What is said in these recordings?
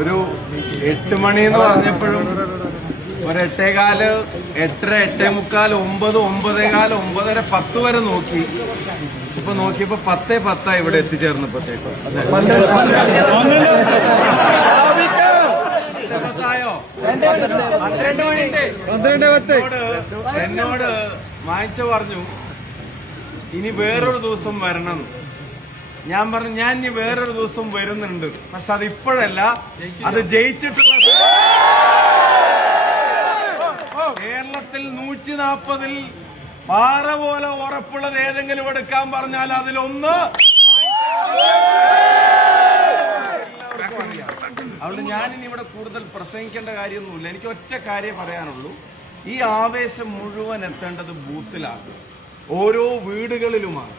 ഒരു 8 മണി എന്ന് പറഞ്ഞപ്പോഴും ഒരു 8:15, 8:30, 8:45, 9, 9:15, 9:30, 10 വരെ നോക്കി. ഇപ്പൊ നോക്കിയപ്പോ 10:10 ഇവിടെ എത്തിച്ചേർന്നപ്പോഴത്തേക്കും എന്നോട് വാങ്ങിച്ച പറഞ്ഞു ഇനി വേറൊരു ദിവസം വരണം. ഞാൻ പറഞ്ഞു ഞാൻ ഇനി വേറൊരു ദിവസം വരുന്നുണ്ട്, പക്ഷെ അത് ഇപ്പോഴല്ല, അത് ജയിച്ചിട്ടുള്ള കേരളത്തിൽ 140-ൽ പാറ പോലെ ഉറപ്പുള്ളത് ഏതെങ്കിലും എടുക്കാൻ പറഞ്ഞാൽ അതിലൊന്ന് അതുകൊണ്ട് ഞാനിനി ഇവിടെ കൂടുതൽ പ്രസംഗിക്കേണ്ട കാര്യമൊന്നുമില്ല. എനിക്ക് ഒറ്റ കാര്യം പറയാനുള്ളൂ. ഈ ആവേശം മുഴുവൻ എത്തേണ്ടത് ബൂത്തിലാണ്, ഓരോ വീടുകളിലുമാണ്,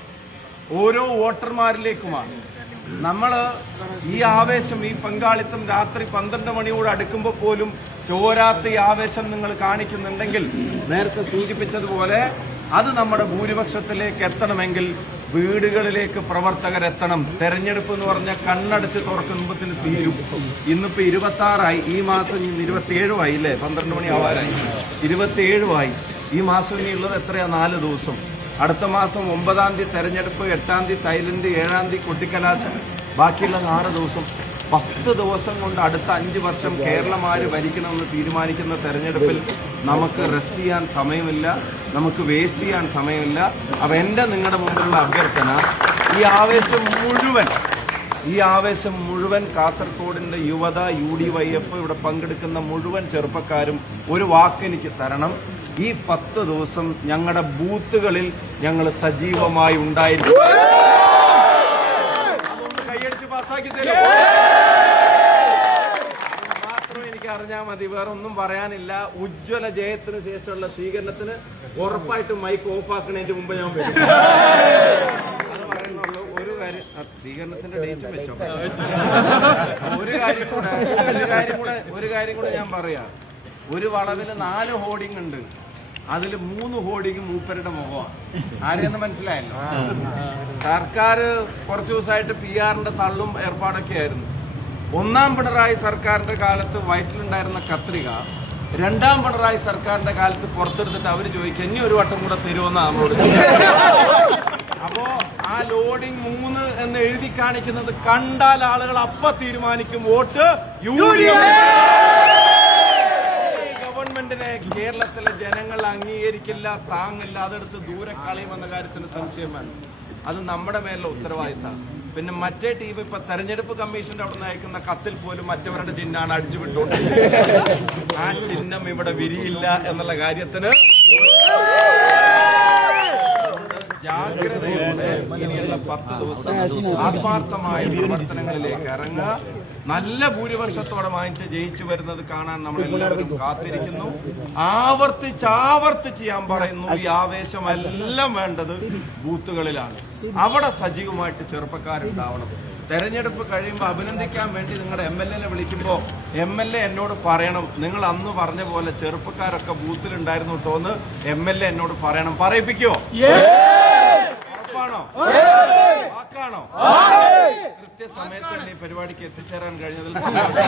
ഓരോ വോട്ടർമാരിലേക്കുമാണ്. നമ്മള് ഈ ആവേശം, ഈ പങ്കാളിത്തം രാത്രി 12 മണിയോട് അടുക്കുമ്പോൾ പോലും ചോരാത്ത ഈ ആവേശം നിങ്ങൾ കാണിക്കുന്നുണ്ടെങ്കിൽ, നേരത്തെ സൂചിപ്പിച്ചതുപോലെ അത് നമ്മുടെ ഭൂരിപക്ഷത്തിലേക്ക് എത്തണമെങ്കിൽ വീടുകളിലേക്ക് പ്രവർത്തകരെത്തണം. തെരഞ്ഞെടുപ്പ് എന്ന് പറഞ്ഞാൽ കണ്ണടച്ച് തുറക്കുമ്പത്തിന് തീരും. ഇന്നിപ്പോ 26 ഈ മാസം 27 അല്ലേ, 12 മണി ആവാറായി, 27 ഈ മാസം ഇനിയുള്ളത് എത്രയാ? 4 ദിവസം. അടുത്ത മാസം 9-ാം തീയതി തെരഞ്ഞെടുപ്പ്, 8-ാം തീയതി സൈലന്റ്, 7-ാം തീയതി കൊട്ടിക്കലാശം, ബാക്കിയുള്ള 6 ദിവസം. 10 ദിവസം കൊണ്ട് അടുത്ത 5 വർഷം കേരളം ആര് ഭരിക്കണമെന്ന് തീരുമാനിക്കുന്ന തെരഞ്ഞെടുപ്പിൽ നമുക്ക് റെസ്റ്റ് ചെയ്യാൻ സമയമില്ല, നമുക്ക് വേസ്റ്റ് ചെയ്യാൻ സമയമില്ല. അപ്പൊ എന്റെ നിങ്ങളുടെ മുമ്പിലുള്ള അഭ്യർത്ഥന, ഈ ആവേശം മുഴുവൻ കാസർഗോഡിന്റെ യുവത, UDYF ഇവിടെ പങ്കെടുക്കുന്ന മുഴുവൻ ചെറുപ്പക്കാരും ഒരു വാക്കെനിക്ക് തരണം. ഈ 10 ദിവസം ഞങ്ങളുടെ ബൂത്തുകളിൽ ഞങ്ങൾ സജീവമായി ഉണ്ടായിരിക്കും. അതൊന്ന് കൈയടിച്ച് പാസ്സാക്കി തരും മാത്രം എനിക്ക് അറിഞ്ഞാൽ മതി, വേറെ ഒന്നും പറയാനില്ല. ഉജ്ജ്വല ജയത്തിന് ശേഷമുള്ള സ്വീകരണത്തിന് ഉറപ്പായിട്ടും മൈക്ക് ഓഫ് ആക്കുന്നതിന് മുമ്പ് ഞാൻ വരും. അത് പറയുന്നുള്ളൂ. ഒരു കാര്യം, സ്വീകരണത്തിന്റെ ഡേറ്റ് വെച്ചോ. ഒരു കാര്യം കൂടെ ഞാൻ പറയാം. ഒരു വളവില് 4 ഹോർഡിംഗ് ഉണ്ട്, അതിൽ 3 ഹോർഡിംഗ് മൂപ്പരുടെ മുഖമാണ്. ആരെയെന്ന് മനസ്സിലായല്ലോ. സർക്കാർ കുറച്ചു ദിവസമായിട്ട് PR-ന്റെ തള്ളും ഏർപ്പാടൊക്കെ ആയിരുന്നു. 1-ാം പിണറായി സർക്കാരിന്റെ കാലത്ത് വയറ്റിലുണ്ടായിരുന്ന കത്രിക 2-ാം പിണറായി സർക്കാരിന്റെ കാലത്ത് പുറത്തെടുത്തിട്ട് അവര് ചോദിക്കും ഇനി ഒരു വട്ടം കൂടെ തരുമെന്ന് നമ്മളോട്. അപ്പോ ആ ലോഡിംഗ് 3 എന്ന് എഴുതി കാണിക്കുന്നത് കണ്ടാൽ ആളുകൾ അപ്പ തീരുമാനിക്കും വോട്ട് UDF. ഗവൺമെന്റിനെ കേരളത്തിലെ ജനങ്ങൾ അംഗീകരിക്കില്ല, താങ്ങില്ല, അതെടുത്ത് ദൂരെ കളയുമെന്ന കാര്യത്തിന് സംശയം വേണം. അത് നമ്മുടെ മേലുള്ള ഉത്തരവാദിത്തമാണ്. പിന്നെ മറ്റേ ടീം ഇപ്പൊ തെരഞ്ഞെടുപ്പ് കമ്മീഷന്റെ അവിടെ നിന്ന് അയക്കുന്ന കത്തിൽ പോലും മറ്റവരുടെ ചിഹ്നമാണ് അടിച്ചു വിട്ടുകൊണ്ടിരിക്കുന്നത്. ആ ചിഹ്നം ഇവിടെ വിരിയില്ല എന്നുള്ള കാര്യത്തിന് ജാഗ്രതയോടെ ഇനിയുള്ള 10 ദിവസം ആത്മാർത്ഥമായ പ്രവർത്തനങ്ങളിലേക്ക് ഇറങ്ങുക. നല്ല ഭൂരിപക്ഷത്തോടെ വാങ്ങിച്ച് ജയിച്ചു വരുന്നത് കാണാൻ നമ്മളെല്ലാവരും കാത്തിരിക്കുന്നു. ആവർത്തിച്ച് ഞാൻ പറയുന്നു, ഈ ആവേശമെല്ലാം വേണ്ടത് ബൂത്തുകളിലാണ്. അവിടെ സജീവമായിട്ട് ചെറുപ്പക്കാരുണ്ടാവണം. തെരഞ്ഞെടുപ്പ് കഴിയുമ്പോൾ അഭിനന്ദിക്കാൻ വേണ്ടി നിങ്ങളുടെ MLA വിളിക്കുമ്പോൾ MLA എന്നോട് പറയണം, നിങ്ങൾ അന്ന് പറഞ്ഞ പോലെ ചെറുപ്പക്കാരൊക്കെ ബൂത്തിലുണ്ടായിരുന്നു കേട്ടോ എന്ന് MLA എന്നോട് പറയണം. പറയിപ്പിക്കോ? ഉറപ്പാണോ? വാക്കാണോ? കൃത്യസമയത്ത് തന്നെ ഈ പരിപാടിക്ക് എത്തിച്ചേരാൻ കഴിഞ്ഞതിൽ സന്തോഷം.